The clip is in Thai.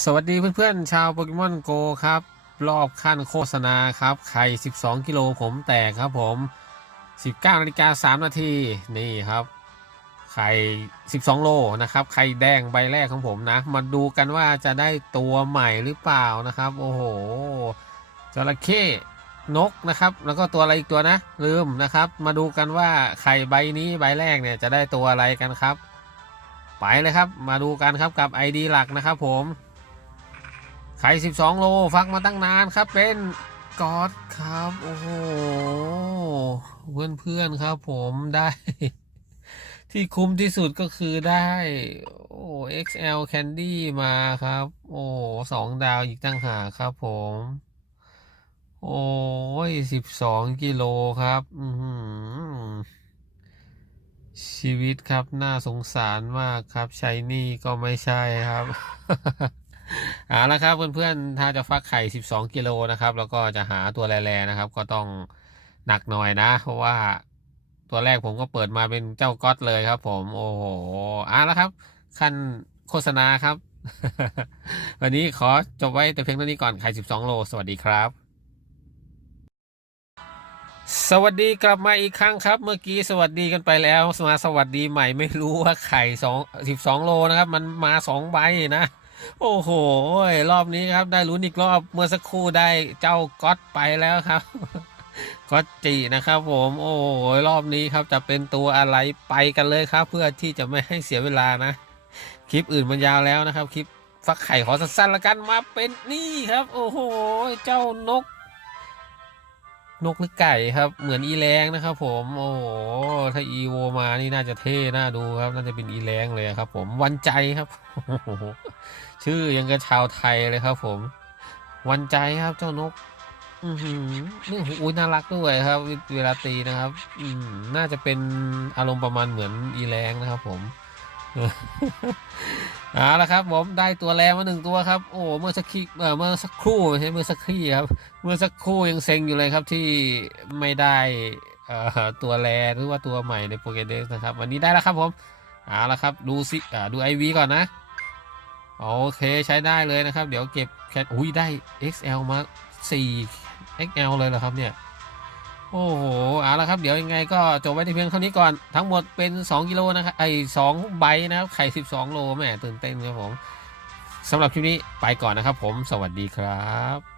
สวัสดีเพื่อนๆ ชาวโปเกมอนโกครับ รอบขั้นโฆษณาครับไข่12 กิโลผมแตกครับผม 19นาฬิกา3นาทีนี่ครับไข่12 โลนะครับไข่แดงใบแรกของผมนะ มาดูกันว่าจะได้ตัวใหม่หรือเปล่านะครับ โอ้โหจระเข้นกนะครับ แล้วก็ตัวอะไรอีกตัวนะ ลืมนะครับ มาดูกันว่าไข่ใบนี้ใบแรกเนี่ยจะได้ตัวอะไรกันครับ ไปเลยครับ มาดูกันครับกับ ID หลักนะครับผม ไข่12 โล ฟักมาตั้งนานครับ เป็นกอดครับ โอ้โห เพื่อนเพื่อนครับผมได้ ที่คุ้มที่สุดก็คือได้ โอ้ XL Candy มาครับ โอ้สองดาวอีกตั้งหาครับผม โอ้ย12กิโลครับ อืชีวิตครับน่าสงสารมากครับใช้นี่ก็ไม่ใช่ครับ เอาละครับเพื่อนๆ ถ้าจะฟักไข่ 12 กิโลนะครับ แล้วก็จะหาตัวแร่ๆนะครับ ก็ต้องหนักหน่อยนะ เพราะว่าตัวแรกผมก็เปิดมาเป็นเจ้าก๊อตเลยครับ ผมโอ้โหเอาละครับ ขั้นโฆษณาครับ วันนี้ขอจบไว้แต่เพียงเท่านี้ก่อนไข่ 12 โล สวัสดีครับสวัสดีกลับมาอีกครั้งครับ เมื่อกี้สวัสดีกันไปแล้วมาสวัสดีใหม่ไม่รู้ว่าไข่สองสิบสองโลนะครับ มันมาสองใบนะ โอ้โห รอบนี้ครับได้ลุ้นอีกรอบเมื่อสักครู่ได้เจ้าก๊อตไปแล้วครับก๊อตจีนะครับผมโอ้โหรอบนี้ครับจะเป็นตัวอะไรไปกันเลยครับ เพื่อที่จะไม่ให้เสียเวลานะ คลิปอื่นมันยาวแล้วนะครับ คลิปฟักไข่ขอสั้นๆละกันมาเป็นนี่ครับ โอ้โห เจ้านก นกหรือไก่ครับ เหมือนอีแรงนะครับ ผมโอ้โหถ้าอีโวมานี่น่าจะเท่น่าดูครับ น่าจะเป็นอีแรงเลยครับ ผมวันใจครับชื่อยังกับชาวไทยเลยครับ ผม วันใจครับเจ้านกอือหือนี่อุ้ยน่ารักด้วยครับ เวลาตีนะครับ อืมน่าจะเป็นอารมณ์ประมาณเหมือนอีแรงนะครับ ผม เอาละครับผมได้ตัวแรงมาหนึ่งตัวครับ โอ้เมื่อสักครู่เมื่อสักครู่ใช่เมื่อสักครู่ครับ เมื่อสักครู่ยังเซ็งอยู่เลยครับที่ไม่ได้เอ่อตัวแรหรือว่าตัวใหม่ในโปเกเด็กนะครับ วันนี้ได้แล้วครับผมเอาละครับดูซิอ่าดูไอวีก่อนนะโอเคใช้ได้เลยนะครับ เดี๋ยวเก็บแคทอุ้ยได้ XL มา4 XL เลยเหรอครับเนี่ย โอ้โหเอาละครับเดี๋ยวยังไงก็จบไว้ที่เพียงเท่านี้ก่อนทั้งหมดเป็น 2 กิโลนะครับไอ้2ใบนะครับไข่ 12 โลแม่ตื่นเต้นครับผมสำหรับคลิปนี้ไปก่อนนะครับผมสวัสดีครับ